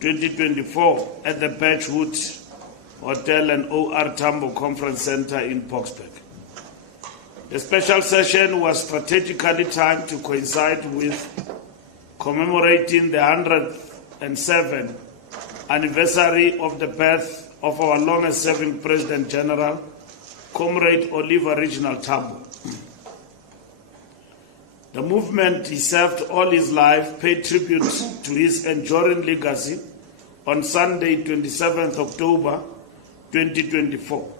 2024 at the Birchwood Hotel and OR Tambo Conference Center in Boksburg. The special session was strategically timed to coincide with commemorating the 107th anniversary of the birth of our longest-serving President General, Comrade Oliver Reginald Tambo. The movement he served all his life paid tribute to his enduring legacy on Sunday, 27th October 2024.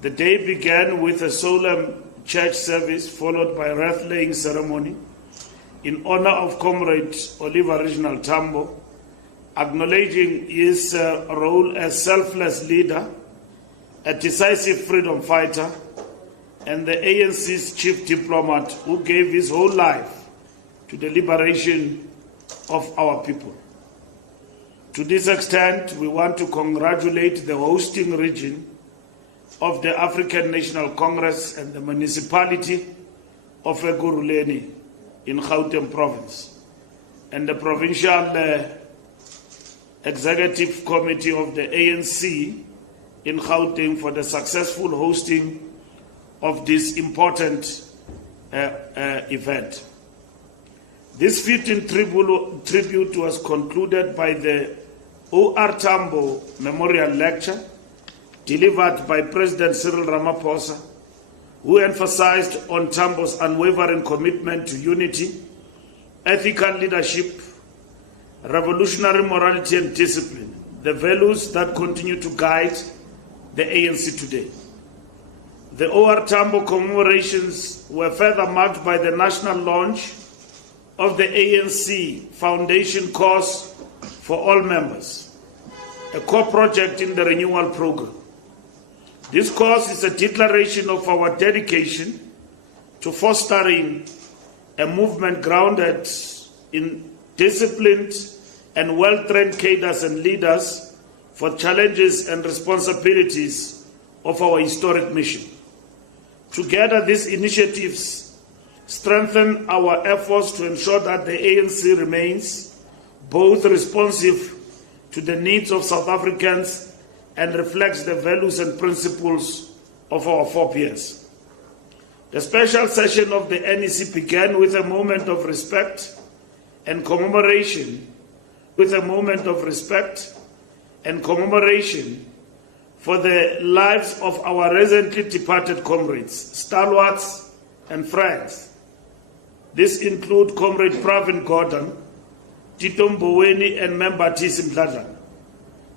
The day began with a solemn church service followed by a wreath-laying ceremony in honor of Comrade Oliver Reginald Tambo, acknowledging his role as selfless leader, a decisive freedom fighter, and the ANC's chief diplomat who gave his whole life to the liberation of our people. To this extent, we want to congratulate the hosting region of the African National Congress and the municipality of Ekurhuleni in Gauteng province, and the provincial executive committee of the ANC in Gauteng for the successful hosting of this important event. This fitting tribute was concluded by the OR Tambo Memorial Lecture delivered by President Cyril Ramaphosa, who emphasized on Tambo's unwavering commitment to unity, ethical leadership, revolutionary morality and discipline, the values that continue to guide the ANC today. The OR Tambo commemorations were further marked by the national launch of the ANC Foundation Course for All Members, a core project in the renewal program. This course is a declaration of our dedication to fostering a movement grounded in disciplined and well-trained cadres and leaders for challenges and responsibilities of our historic mission. Together, these initiatives strengthen our efforts to ensure that the ANC remains both responsive to the needs of South Africans and reflects the values and principles of our forebears. The special session of the NEC began with a moment of respect and commemoration, for the lives of our recently departed comrades, stalwarts, and friends. This include Comrade Pravin Gordhan, Tito Mboweni, and member Tisi Mdladla,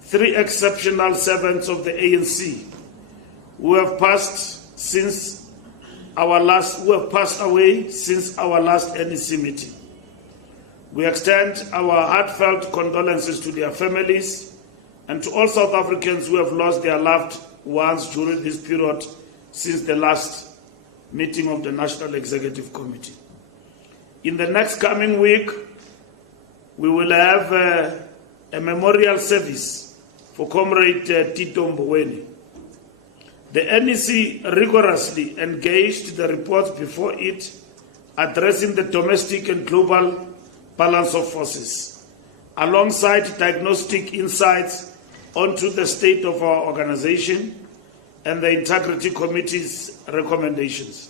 three exceptional servants of the ANC who have passed away since our last NEC meeting. We extend our heartfelt condolences to their families and to all South Africans who have lost their loved ones during this period since the last meeting of the National Executive Committee. In the next coming week, we will have a memorial service for Comrade Tito Mboweni. The NEC rigorously engaged the reports before it, addressing the domestic and global balance of forces, alongside diagnostic insights onto the state of our organization and the Integrity Committee's recommendations.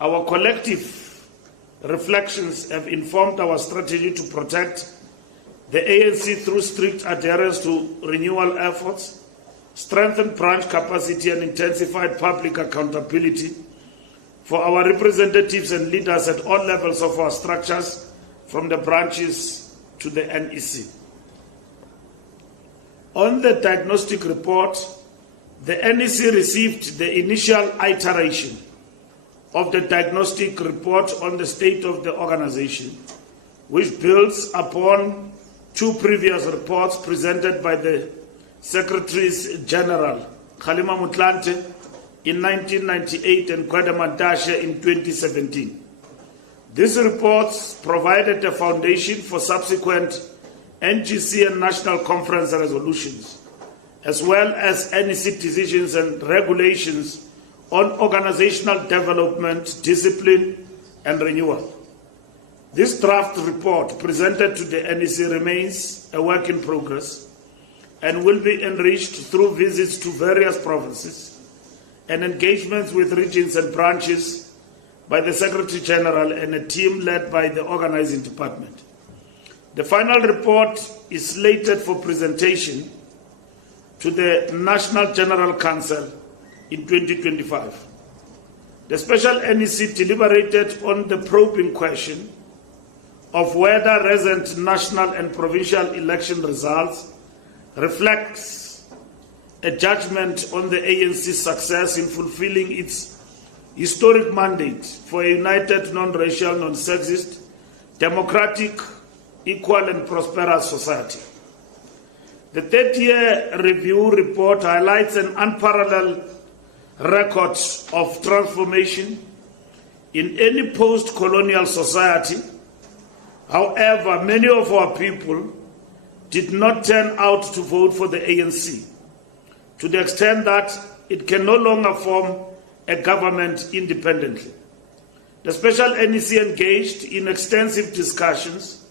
Our collective reflections have informed our strategy to protect the ANC through strict adherence to renewal efforts, strengthened branch capacity, and intensified public accountability for our representatives and leaders at all levels of our structures, from the branches to the NEC. On the diagnostic report, the NEC received the initial iteration of the diagnostic report on the state of the organization, which builds upon two previous reports presented by the Secretaries General Kgalema Motlanthe in 1998 and Gwede Mantashe in 2017. These reports provided a foundation for subsequent NGC and National Conference resolutions, as well as NEC decisions and regulations on organizational development, discipline, and renewal. This draft report presented to the NEC remains a work in progress and will be enriched through visits to various provinces and engagements with regions and branches by the Secretary General and a team led by the organizing department. The final report is slated for presentation to the National General Council in 2025. The special NEC deliberated on the probing question of whether recent national and provincial election results reflects a judgment on the ANC's success in fulfilling its historic mandate for a united, non-racial, non-sexist, democratic, equal and prosperous society. The third-year review report highlights an unparalleled record of transformation in any post-colonial society. However, many of our people did not turn out to vote for the ANC, to the extent that it can no longer form a government independently. The special NEC engaged in extensive discussions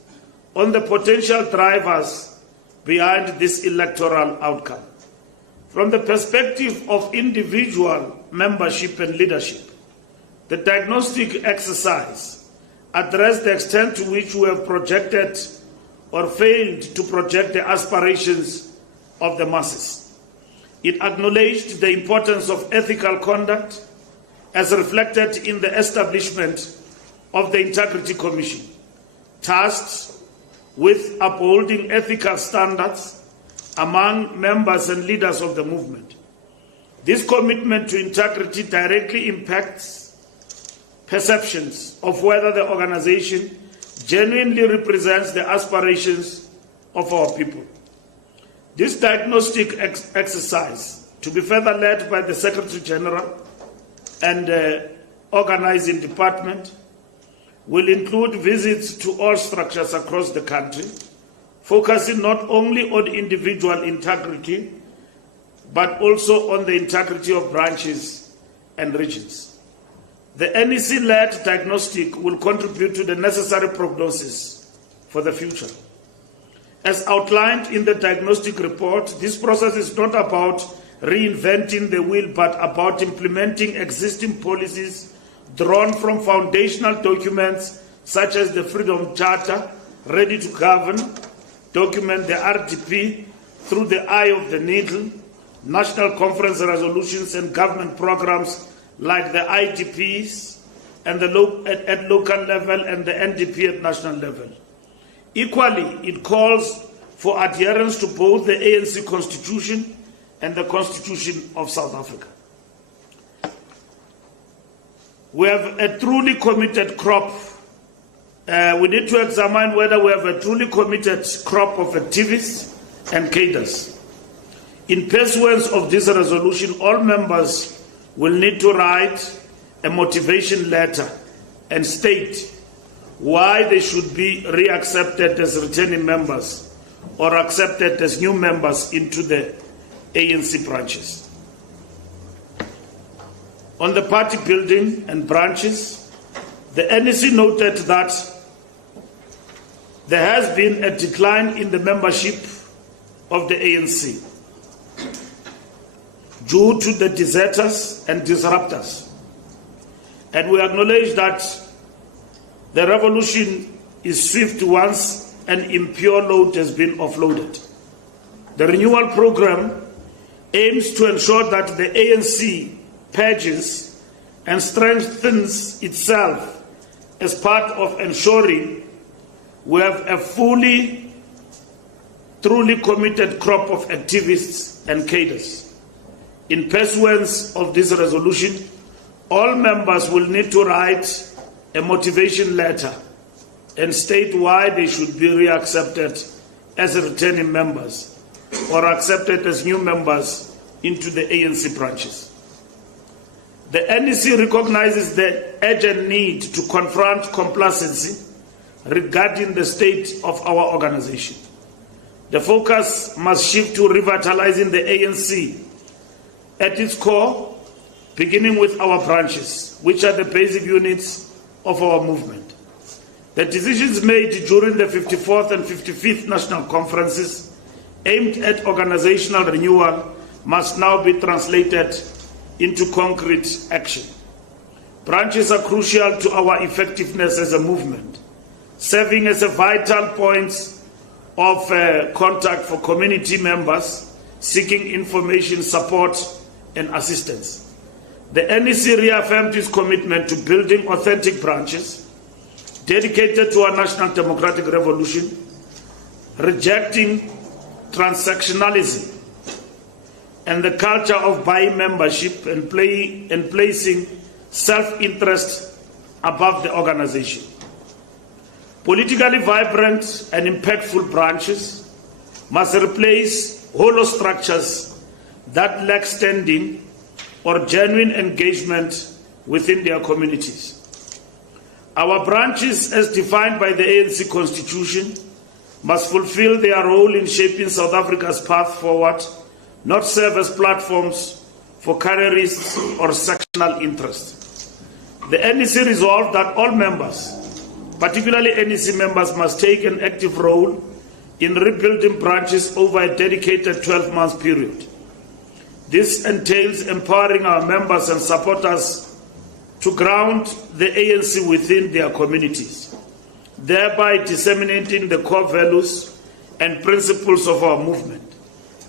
on the potential drivers behind this electoral outcome. From the perspective of individual membership and leadership, the diagnostic exercise addressed the extent to which we have projected or failed to project the aspirations of the masses. It acknowledged the importance of ethical conduct as reflected in the establishment of the Integrity Commission, tasked with upholding ethical standards among members and leaders of the movement. This commitment to integrity directly impacts perceptions of whether the organization genuinely represents the aspirations of our people. This diagnostic exercise, to be further led by the Secretary General and the organizing department, will include visits to all structures across the country, focusing not only on individual integrity, but also on the integrity of branches and regions. The NEC-led diagnostic will contribute to the necessary prognosis for the future. As outlined in the diagnostic report, this process is not about reinventing the wheel, but about implementing existing policies drawn from foundational documents such as the Freedom Charter, Ready to Govern document, the RDP, Through the Eye of the Needle, National Conference resolutions and government programs like the IDPs and at local level and the NDP at national level. Equally, it calls for adherence to both the ANC Constitution and the Constitution of South Africa. We have a truly committed crop. We need to examine whether we have a truly committed crop of activists and cadres. In pursuance of this resolution, all members will need to write a motivation letter and state why they should be reaccepted as returning members or accepted as new members into the ANC branches. On the party building and branches, the NEC noted that there has been a decline in the membership of the ANC due to the deserters and disruptors. And we acknowledge that the revolution is swift once an impure load has been offloaded. The renewal program aims to ensure that the ANC purges and strengthens itself as part of ensuring we have a fully, truly committed crop of activists and cadres. In pursuance of this resolution, all members will need to write a motivation letter and state why they should be reaccepted as returning members or accepted as new members into the ANC branches. The NEC recognizes the urgent need to confront complacency regarding the state of our organization. The focus must shift to revitalizing the ANC at its core, beginning with our branches, which are the basic units of our movement. The decisions made during the 54th and 55th national conferences aimed at organizational renewal must now be translated into concrete action. Branches are crucial to our effectiveness as a movement, serving as a vital point of contact for community members seeking information, support, and assistance. The NEC reaffirmed its commitment to building authentic branches dedicated to our national democratic revolution, rejecting transactionalism and the culture of buying membership and placing self-interest above the organization. Politically vibrant and impactful branches must replace hollow structures that lack standing or genuine engagement within their communities. Our branches, as defined by the ANC Constitution, must fulfill their role in shaping South Africa's path forward, not serve as platforms for careerists or sectional interests. The NEC resolved that all members, particularly NEC members, must take an active role in rebuilding branches over a dedicated 12-month period. This entails empowering our members and supporters to ground the ANC within their communities, thereby disseminating the core values and principles of our movement.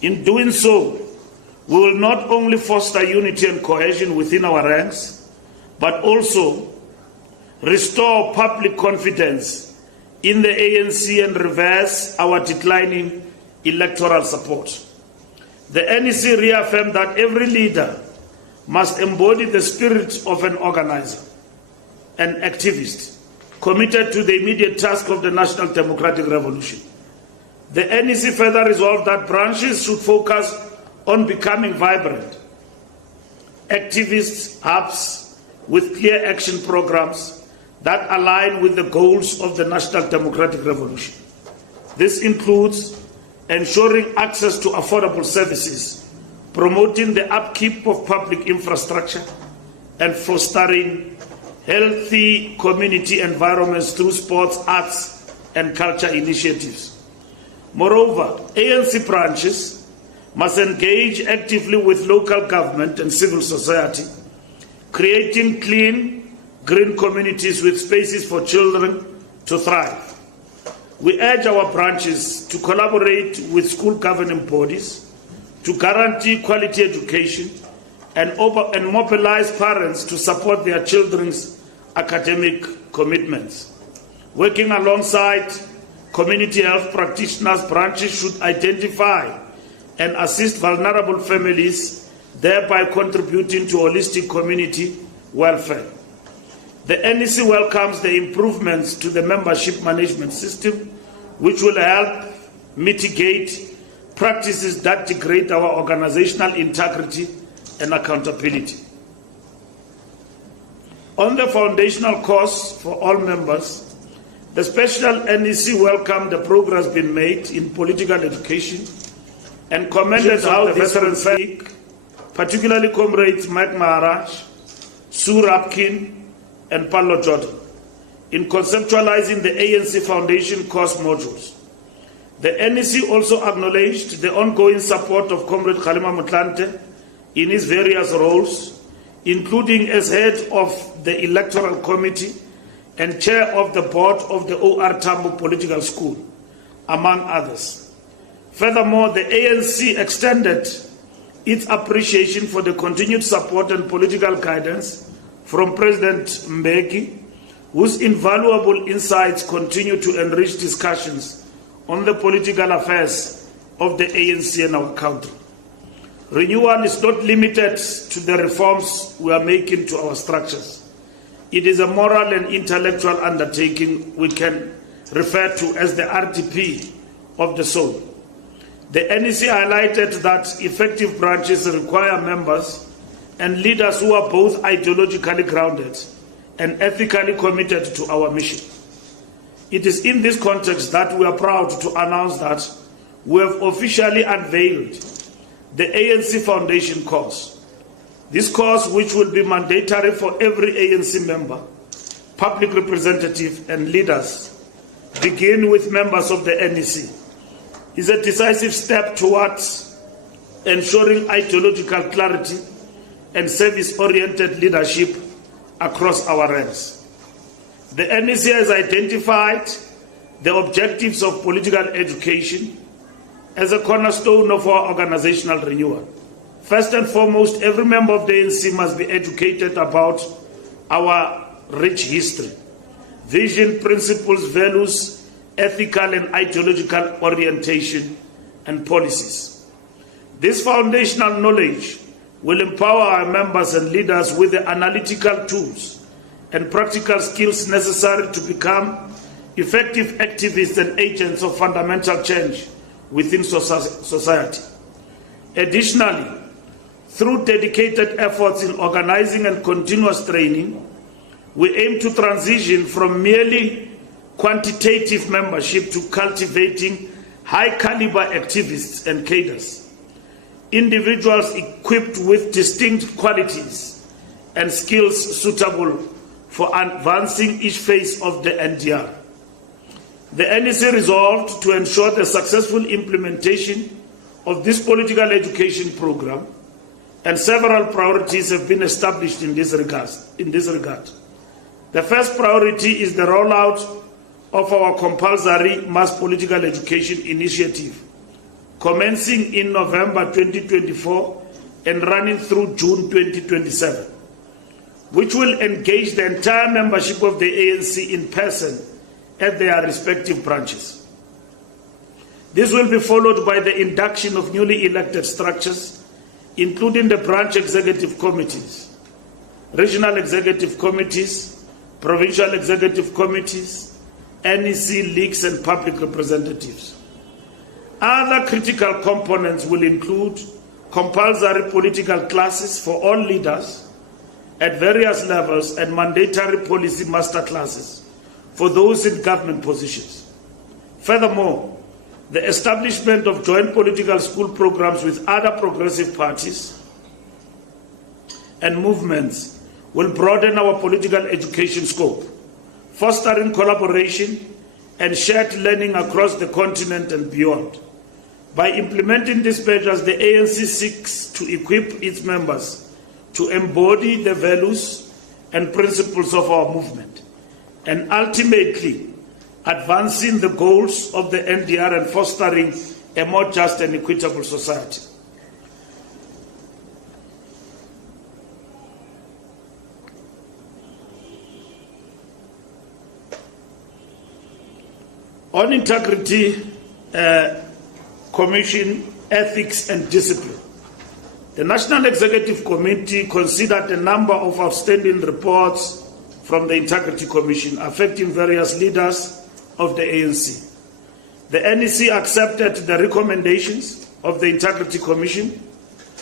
In doing so, we will not only foster unity and cohesion within our ranks, but also restore public confidence in the ANC and reverse our declining electoral support. The NEC reaffirmed that every leader must embody the spirit of an organizer, an activist, committed to the immediate task of the national democratic revolution. The NEC further resolved that branches should focus on becoming vibrant activist hubs with clear action programs that align with the goals of the national democratic revolution. This includes ensuring access to affordable services, promoting the upkeep of public infrastructure, and fostering healthy community environments through sports, arts, and culture initiatives. Moreover, ANC branches must engage actively with local government and civil society, creating clean, green communities with spaces for children to thrive. We urge our branches to collaborate with school governing bodies to guarantee quality education and mobilize parents to support their children's academic commitments. Working alongside community health practitioners, branches should identify and assist vulnerable families, thereby contributing to holistic community welfare. The NEC welcomes the improvements to the membership management system, which will help mitigate practices that degrade our organizational integrity and accountability. On the foundational costs for all members, the special NEC welcomed the progress being made in political education and commended how the veterans, particularly comrades Mike Maharaj, Sue Rapkin, and Paulo Jordan, in conceptualizing the ANC Foundation course modules. The NEC also acknowledged the ongoing support of Comrade Kgalema Motlanthe in his various roles, including as head of the Electoral Committee and chair of the board of the OR Tambo Political School, among others. Furthermore, the ANC extended its appreciation for the continued support and political guidance from President Mbeki, whose invaluable insights continue to enrich discussions on the political affairs of the ANC and our country. Renewal is not limited to the reforms we are making to our structures. It is a moral and intellectual undertaking we can refer to as the RDP of the soul. The NEC highlighted that effective branches require members and leaders who are both ideologically grounded and ethically committed to our mission. It is in this context that we are proud to announce that we have officially unveiled the ANC Foundation course. This course, which will be mandatory for every ANC member, public representatives, and leaders begin with members of the NEC is a decisive step towards ensuring ideological clarity and service-oriented leadership across our ranks. The NEC has identified the objectives of political education as a cornerstone of our organizational renewal. First and foremost, every member of the ANC must be educated about our rich history, vision, principles, values, ethical and ideological orientation, and policies. This foundational knowledge will empower our members and leaders with the analytical tools and practical skills necessary to become effective activists and agents of fundamental change within society. Additionally, through dedicated efforts in organizing and continuous training, we aim to transition from merely quantitative membership to cultivating high-caliber activists and cadres, individuals equipped with distinct qualities and skills suitable for advancing each phase of the NDR. The NEC resolved to ensure the successful implementation of this political education program, and several priorities have been established in this regard. The first priority is the rollout of our compulsory mass political education initiative, commencing in November 2024 and running through June 2027, which will engage the entire membership of the ANC in person at their respective branches. This will be followed by the induction of newly elected structures, including the branch executive committees, regional executive committees, provincial executive committees, NEC leagues, and public representatives. Other critical components will include compulsory political classes for all leaders at various levels and mandatory policy master classes for those in government positions. Furthermore, the establishment of joint political school programs with other progressive parties and movements will broaden our political education scope, fostering collaboration and shared learning across the continent and beyond. By implementing these measures, the ANC seeks to equip its members to embody the values and principles of our movement, and ultimately advancing the goals of the NDR and fostering a more just and equitable society. On integrity, Commission, ethics and discipline. The National Executive Committee considered a number of outstanding reports from the Integrity Commission affecting various leaders of the ANC. The NEC accepted the recommendations of the Integrity Commission,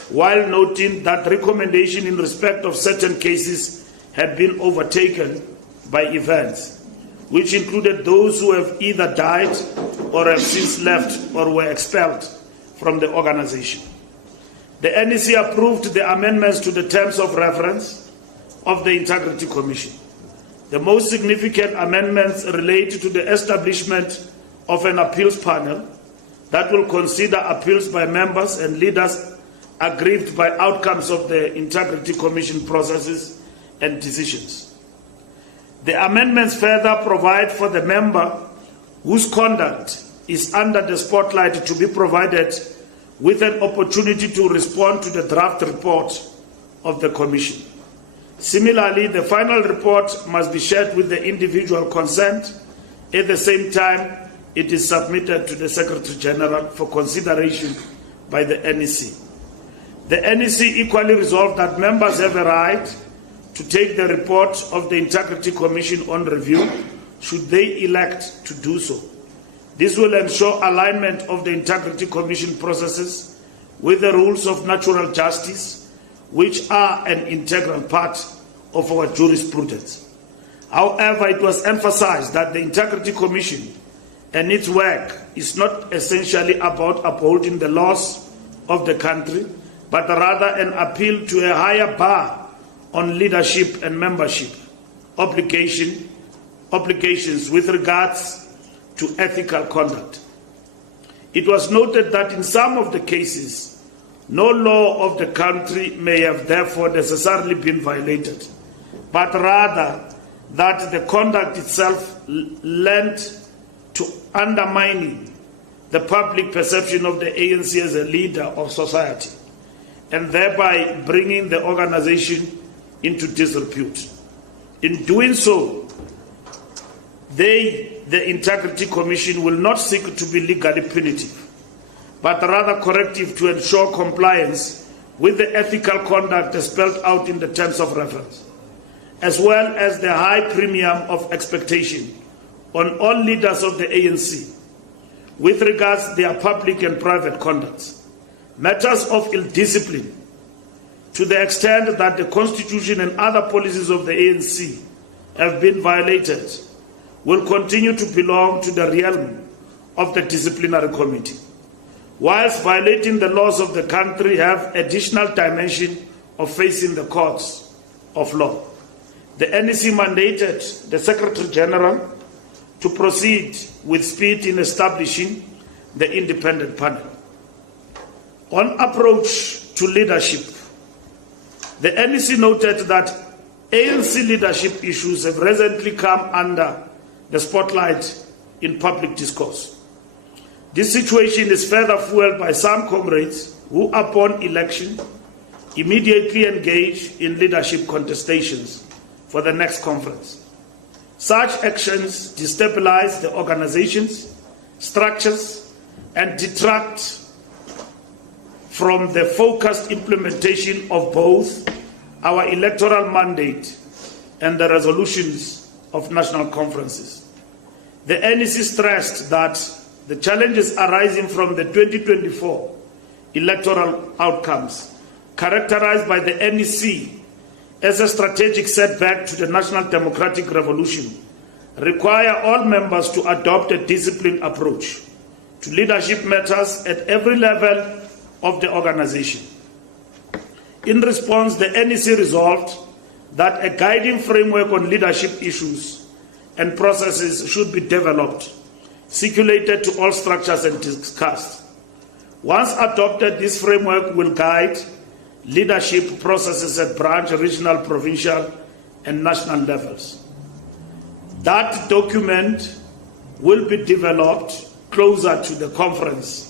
while noting that recommendation in respect of certain cases had been overtaken by events, which included those who have either died or have since left or were expelled from the organization. The NEC approved the amendments to the terms of reference of the Integrity Commission. The most significant amendments relate to the establishment of an appeals panel that will consider appeals by members and leaders aggrieved by outcomes of the Integrity Commission processes and decisions. The amendments further provide for the member whose conduct is under the spotlight to be provided with an opportunity to respond to the draft report of the Commission. Similarly, the final report must be shared with the individual consent. At the same time, it is submitted to the Secretary General for consideration by the NEC. The NEC equally resolved that members have a right to take the report of the Integrity Commission on review should they elect to do so. This will ensure alignment of the Integrity Commission processes with the rules of natural justice, which are an integral part of our jurisprudence. However, it was emphasized that the Integrity Commission and its work is not essentially about upholding the laws of the country, but rather an appeal to a higher bar on leadership and membership obligations with regards to ethical conduct. It was noted that in some of the cases, no law of the country may have therefore necessarily been violated, but rather that the conduct itself lent to undermining the public perception of the ANC as a leader of society, and thereby bringing the organization into disrepute. In doing so, the Integrity Commission will not seek to be legally punitive, but rather corrective to ensure compliance with the ethical conduct as spelled out in the terms of reference, as well as the high premium of expectation on all leaders of the ANC with regards to their public and private conducts. Matters of ill discipline, to the extent that the Constitution and other policies of the ANC have been violated, will continue to belong to the realm of the disciplinary committee, whilst violating the laws of the country have additional dimension of facing the courts of law. The NEC mandated the Secretary General to proceed with speed in establishing the independent panel. On approach to leadership, the NEC noted that ANC leadership issues have recently come under the spotlight in public discourse. This situation is further fueled by some comrades who, upon election, immediately engage in leadership contestations for the next conference. Such actions destabilize the organizations, structures, and detract from the focused implementation of both our electoral mandate and the resolutions of national conferences. The NEC stressed that the challenges arising from the 2024 electoral outcomes, characterized by the NEC as a strategic setback to the national democratic revolution, require all members to adopt a disciplined approach to leadership matters at every level of the organization. In response, the NEC resolved that a guiding framework on leadership issues and processes should be developed, circulated to all structures and discussed. Once adopted, this framework will guide leadership processes at branch, regional, provincial, and national levels. That document will be developed closer to the conference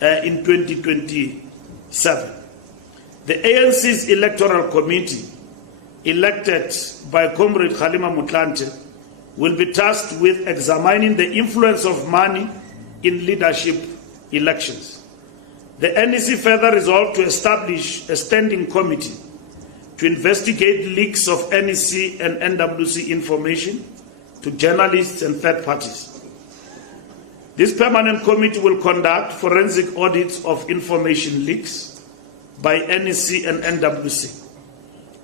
in 2027. The ANC's Electoral Committee, elected by Comrade Kgalema Motlanthe, will be tasked with examining the influence of money in leadership elections. The NEC further resolved to establish a standing committee to investigate leaks of NEC and NWC information to journalists and third parties. This permanent committee will conduct forensic audits of information leaks by NEC and NWC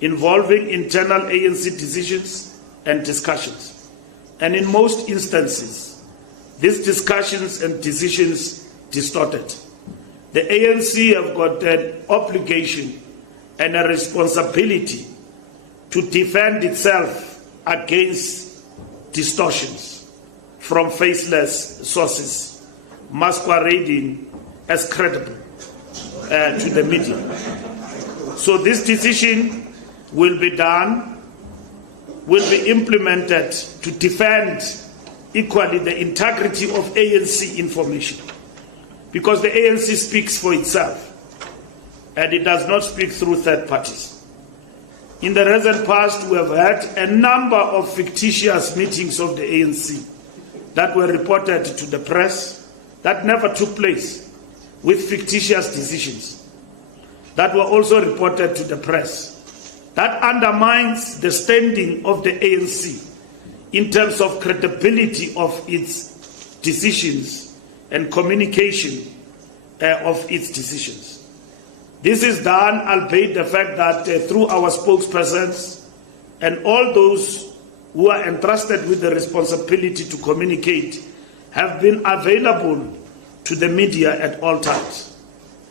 involving internal ANC decisions and discussions. And in most instances, these discussions and decisions distorted. The ANC have got an obligation and a responsibility to defend itself against distortions from faceless sources masquerading as credible to the media. So this decision will be implemented to defend equally the integrity of ANC information, because the ANC speaks for itself and it does not speak through third parties. In the recent past, we have had a number of fictitious meetings of the ANC that were reported to the press that never took place, with fictitious decisions that were also reported to the press. That undermines the standing of the ANC in terms of credibility of its decisions and communication of its decisions. This is done, albeit the fact that through our spokespersons and all those who are entrusted with the responsibility to communicate have been available to the media at all times.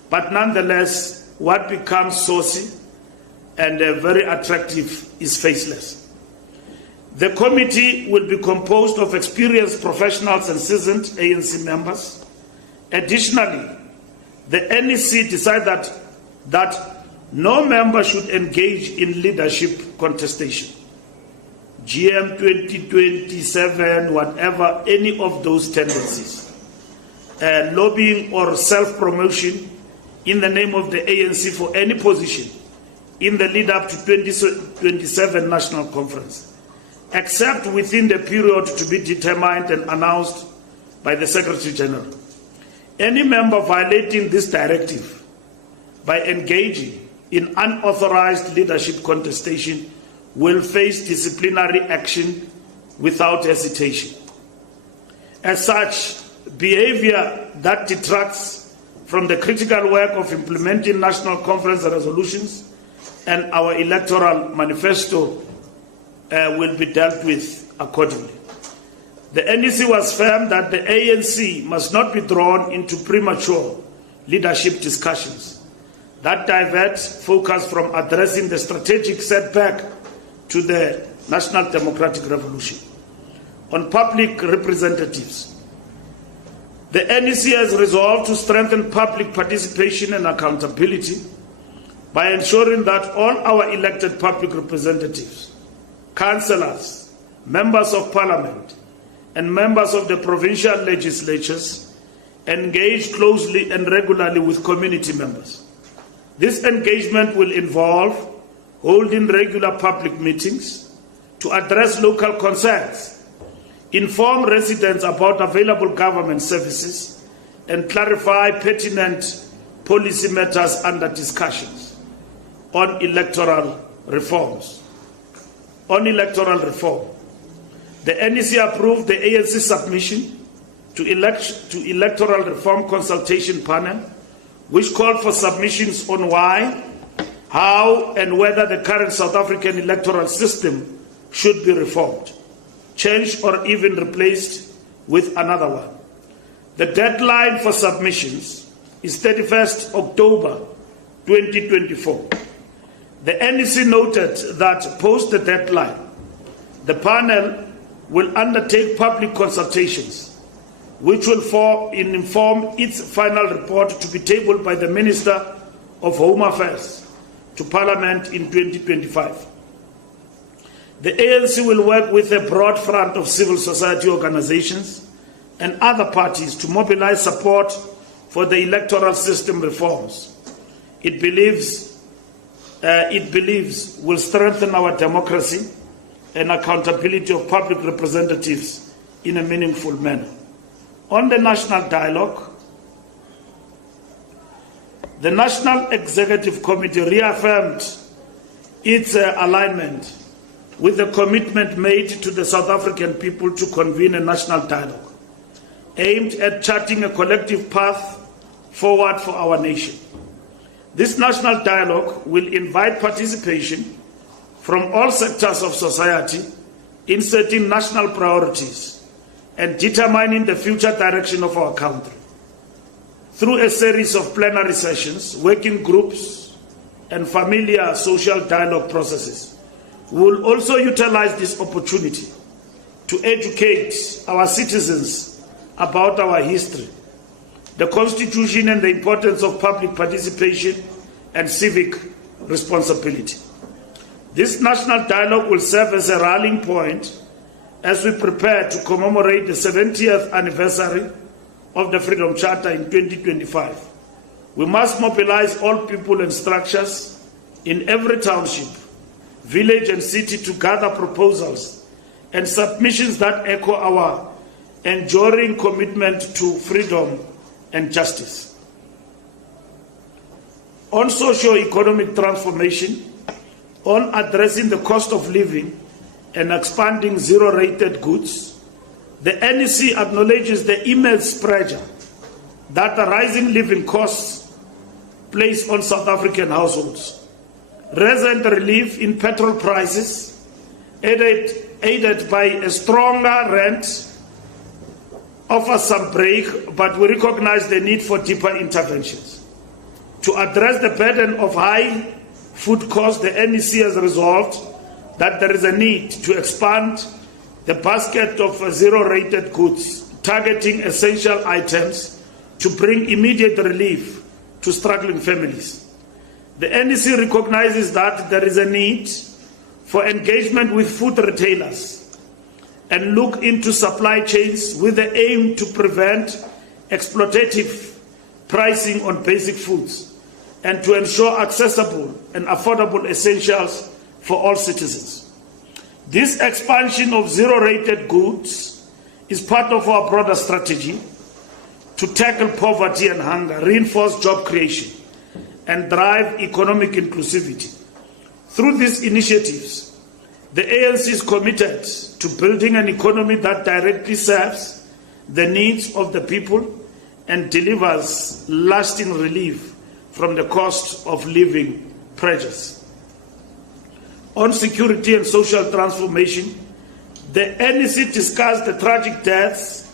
But nonetheless, what becomes saucy and very attractive is faceless. The committee will be composed of experienced professionals and seasoned ANC members. Additionally, the NEC decided that no member should engage in leadership contestation. GM 2027, whatever, any of those tendencies, lobbying or self-promotion in the name of the ANC for any position in the lead up to 2027 National Conference, except within the period to be determined and announced by the Secretary General. Any member violating this directive by engaging in unauthorized leadership contestation will face disciplinary action without hesitation. As such, behavior that detracts from the critical work of implementing National Conference resolutions and our electoral manifesto will be dealt with accordingly. The NEC was firm that the ANC must not be drawn into premature leadership discussions that divert focus from addressing the strategic setback to the National Democratic Revolution. On public representatives, the NEC has resolved to strengthen public participation and accountability by ensuring that all our elected public representatives, councillors, members of parliament, and members of the provincial legislatures engage closely and regularly with community members. This engagement will involve holding regular public meetings to address local concerns, inform residents about available government services, and clarify pertinent policy matters under discussions on electoral reforms. On electoral reform, the NEC approved the ANC submission to Electoral Reform Consultation Panel, which called for submissions on why, how, and whether the current South African electoral system should be reformed, changed, or even replaced with another one. The deadline for submissions is 31st October 2024. The NEC noted that post the deadline, the panel will undertake public consultations, which will inform its final report to be tabled by the Minister of Home Affairs to Parliament in 2025. The ANC will work with a broad front of civil society organizations and other parties to mobilize support for the electoral system reforms it believes will strengthen our democracy and accountability of public representatives in a meaningful manner. On the national dialogue, the National Executive Committee reaffirmed its alignment with the commitment made to the South African people to convene a national dialogue aimed at charting a collective path forward for our nation. This national dialogue will invite participation from all sectors of society in setting national priorities and determining the future direction of our country. Through a series of plenary sessions, working groups, and familiar social dialogue processes, we will also utilize this opportunity to educate our citizens about our history, the Constitution, and the importance of public participation and civic responsibility. This national dialogue will serve as a rallying point as we prepare to commemorate the 70th anniversary of the Freedom Charter in 2025. We must mobilize all people and structures in every township, village, and city to gather proposals and submissions that echo our enduring commitment to freedom and justice. On socio-economic transformation, on addressing the cost of living and expanding zero-rated goods, the NEC acknowledges the immense pressure that the rising living costs place on South African households. Recent relief in petrol prices, aided by a stronger rent, offers some break, but we recognize the need for deeper interventions. To address the burden of high food costs, the NEC has resolved that there is a need to expand the basket of zero-rated goods, targeting essential items to bring immediate relief to struggling families. The NEC recognizes that there is a need for engagement with food retailers and look into supply chains with the aim to prevent exploitative pricing on basic foods and to ensure accessible and affordable essentials for all citizens. This expansion of zero-rated goods is part of our broader strategy to tackle poverty and hunger, reinforce job creation, and drive economic inclusivity. Through these initiatives, the ANC is committed to building an economy that directly serves the needs of the people and delivers lasting relief from the cost of living pressures. On security and social transformation, the NEC discussed the tragic deaths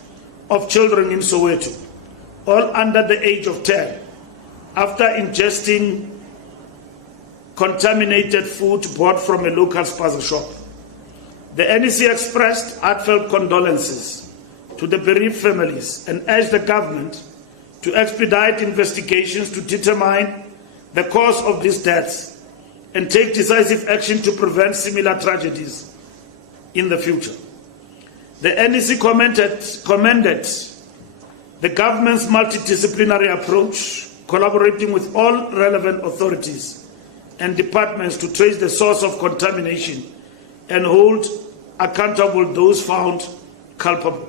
of children in Soweto, all under the age of 10, after ingesting contaminated food bought from a local spaza shop. The NEC expressed heartfelt condolences to the bereaved families and urged the government to expedite investigations to determine the cause of these deaths and take decisive action to prevent similar tragedies in the future. The NEC commended the government's multidisciplinary approach, collaborating with all relevant authorities and departments to trace the source of contamination and hold accountable those found culpable.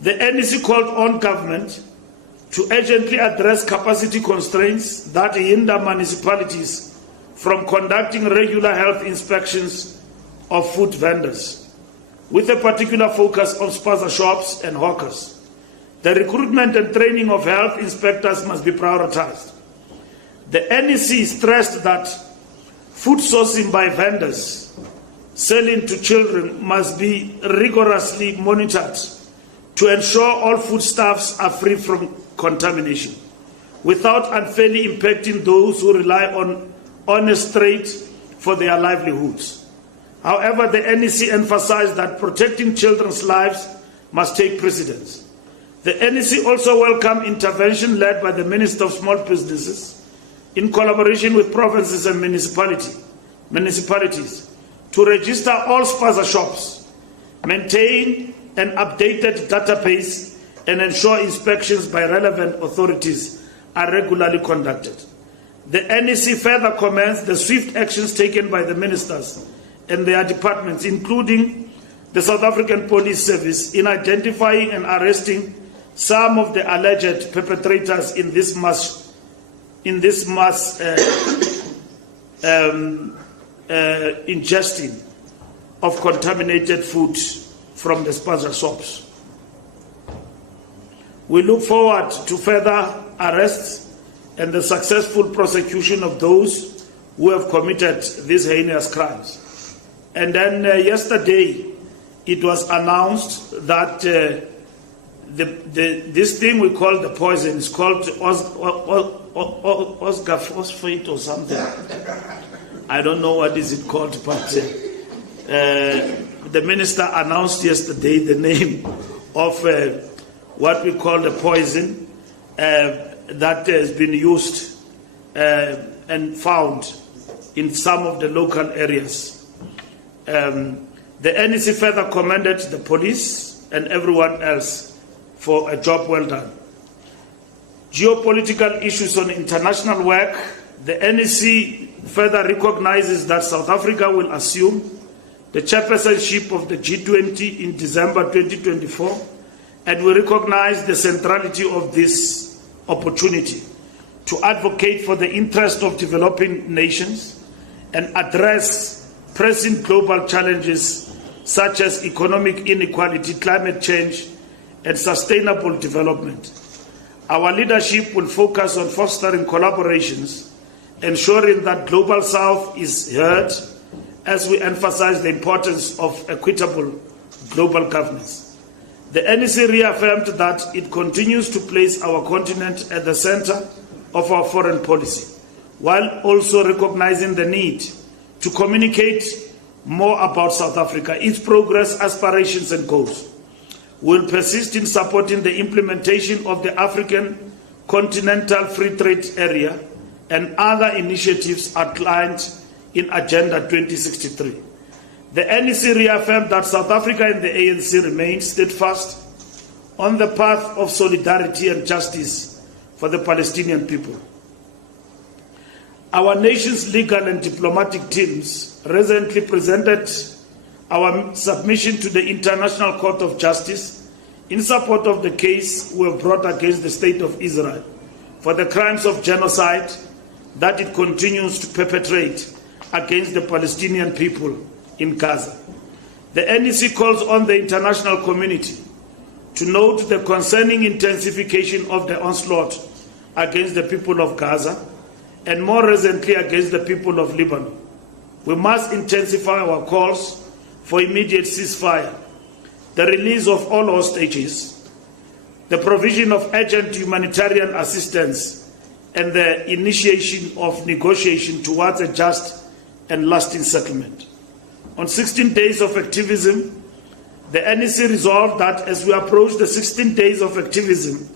The NEC called on government to urgently address capacity constraints that hinder municipalities from conducting regular health inspections of food vendors, with a particular focus on spaza shops and hawkers. The recruitment and training of health inspectors must be prioritized. The NEC stressed that food sourcing by vendors selling to children must be rigorously monitored to ensure all foodstuffs are free from contamination, without unfairly impacting those who rely on honest trade for their livelihoods. However, the NEC emphasized that protecting children's lives must take precedence. The NEC also welcomed intervention led by the Minister of Small Businesses in collaboration with provinces and municipalities to register all spaza shops, maintain an updated database, and ensure inspections by relevant authorities are regularly conducted. The NEC further commends the swift actions taken by the ministers and their departments, including the South African Police Service, in identifying and arresting some of the alleged perpetrators in this mass ingesting of contaminated food from the spaza shops. We look forward to further arrests and the successful prosecution of those who have committed these heinous crimes. And then yesterday, it was announced that this thing we call the poison is called osgophosphate or something. I don't know what is it called, but the minister announced yesterday the name of what we call the poison that has been used and found in some of the local areas. The NEC further commended the police and everyone else for a job well done. Geopolitical issues on international work. The NEC further recognizes that South Africa will assume the chairpersonship of the G20 in December 2024, and we recognize the centrality of this opportunity to advocate for the interest of developing nations and address pressing global challenges such as economic inequality, climate change, and sustainable development. Our leadership will focus on fostering collaborations, ensuring that Global South is heard as we emphasize the importance of equitable global governance. The NEC reaffirmed that it continues to place our continent at the center of our foreign policy, while also recognizing the need to communicate more about South Africa, its progress, aspirations and goals. We will persist in supporting the implementation of the African Continental Free Trade Area and other initiatives outlined in Agenda 2063. The NEC reaffirmed that South Africa and the ANC remain steadfast on the path of solidarity and justice for the Palestinian people. Our nation's legal and diplomatic teams recently presented our submission to the International Court of Justice in support of the case we have brought against the State of Israel for the crimes of genocide that it continues to perpetrate against the Palestinian people in Gaza. The NEC calls on the international community to note the concerning intensification of the onslaught against the people of Gaza and more recently against the people of Lebanon. We must intensify our calls for immediate ceasefire, the release of all hostages, the provision of urgent humanitarian assistance, and the initiation of negotiation towards a just and lasting settlement. On 16 days of activism, the NEC resolved that as we approach the 16 days of activism